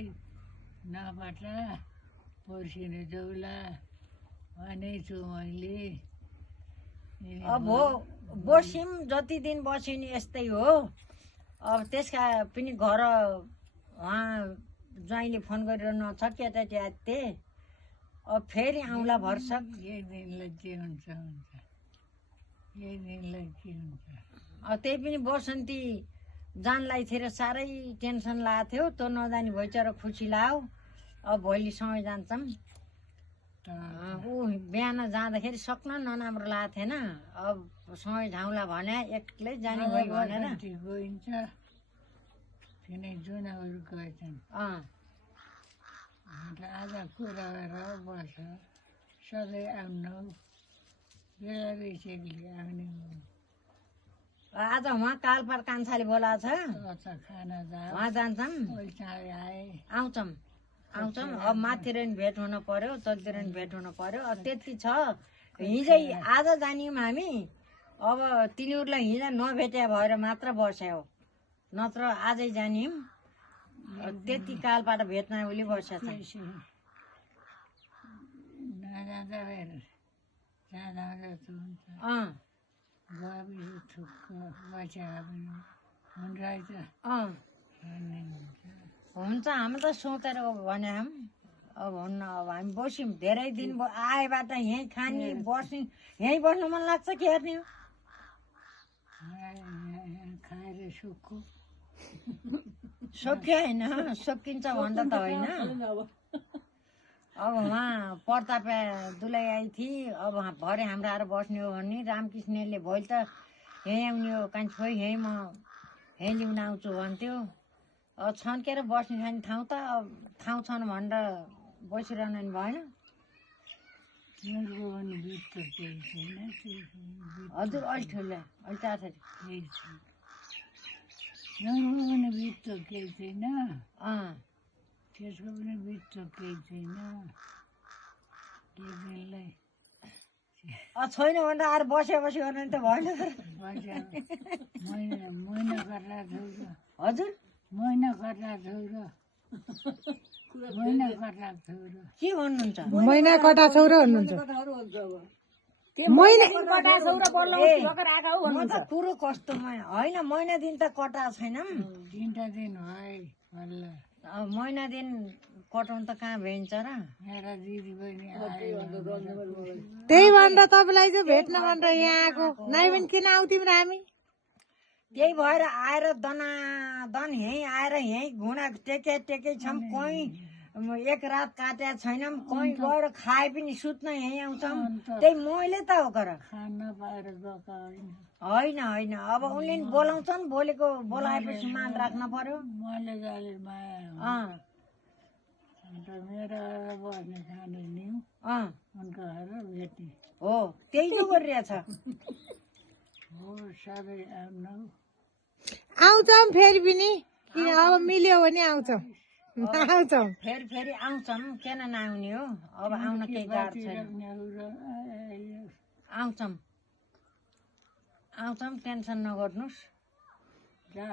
हामीलाई नपाटा पर्सिने जौला भनेछु मैले। अब हो बस्यौँ जति दिन बस्यो नि यस्तै हो। अब त्यसका पनि घर उहाँ ज्वाइँले फोन गरिरहनु छ केटाटी आत्ते अब फेरि आउँला भरसक। यही दिनलाई के हुन्छ हुन्छ, यही दिनलाई के हुन्छ। त्यही पनि बसन्ती जानलाई थिएर साह्रै टेन्सन लागेको थियो। तँ नजानी भइचर खुसी लाग्यो। अब भोलि सँगै जान्छौँ। ऊ बिहान जाँदाखेरि सक्न नराम्रो लागेको थिएन। अब सँगै जाउँला भने एक्लै जाने भयो भनेर गइन्छ। किनकि जुनाहरू गएछन् आज कुरा गरेर बस सधैँ आउनु बेला बेसेकले आउने। आज उहाँ कालपार कान्छाले बोलाएको छ खाना उहाँ जान्छौँ। आउँछौँ अब माथितिर नि भेट हुन पर्यो, तलतिर नि भेट हुन पर्यो। अब त्यति छ। हिजै आज जान्यौँ हामी। अब तिनीहरूलाई हिजो नभेट्या भएर मात्र बस्यो, नत्र आजै जान्यौँ। त्यति कालबाट भेट्न उसले बसेछ। हुन्छ हामी त सोचेर भने अब हुन्न। अब हामी बस्यौँ धेरै दिन आएबाट यहीँ खाने बस्ने यहीँ बस्नु मन लाग्छ के हेर्ने हो। खाएर सुक्खु सकियो होइन, सकिन्छ भन्दा त होइन। अब उहाँ प्रताप दुलै आई थिए। अब भरे हाम्रो आएर बस्ने हो भने रामकृष्णले भोलि त यहीँ आउने हो कान्छी छोई, यहीँ म यहीँ लिउन आउँछु भन्थ्यो। अब छन्केर बस्ने छैन ठाउँ त। अब ठाउँ छन् भनेर बसिरहनु नि भएन। हजुर अलि ठुलो अलि टाढा बिच त केही छैन, त्यसको पनि बिच त केही छैन। छैन भनेर आएर बस्यो गर्ने त भएन। महिना गर्ला छौ र हजुर महिना गर्ला छौ र महिना गर्ला छौ र के भन्नुहुन्छ? महिना कटा छौ र भन्नुहुन्छ। म त कुरो कस्तो होइन, महिना दिन त कटा छैन। 3 दिन भयो बल्ल। अब महिना दिन कटाउनु त कहाँ भइन्छ र। मेरा दिदी बहिनी त्यही भनेर तपाईँलाई चाहिँ भेट्न भनेर यहाँ आएको। नाइ भने किन आउँथ्यौँ र हामी। त्यही भएर आएर दनादन यहीँ आएर यहीँ घुँडा टेकै छौँ। कोही एक रात काटेका छैनौँ। कोही गएर खाए पनि सुत्न यहीँ आउँछौँ। त्यही मैले त हो कर खान पाएर गएका होइन होइन। अब उनले बोलाउँछन्, बोलेको बोलाएपछि मान राख्न पर्यो। मैले गाली माया अन्त मेरो बस्ने खाने निउ उनको घर भेट्ने हो। त्यही त गरिरहेछ। हो सधैँ आउनु आउँछौँ फेरि पनि। किन अब मिल्यो भने आउँछौँ आउँछौँ फेरि आउँछौँ। किन नआउने हो। अब आउन केही गाह्रो छैन। आउँछौँ टेन्सन नगर्नुहोस्। जा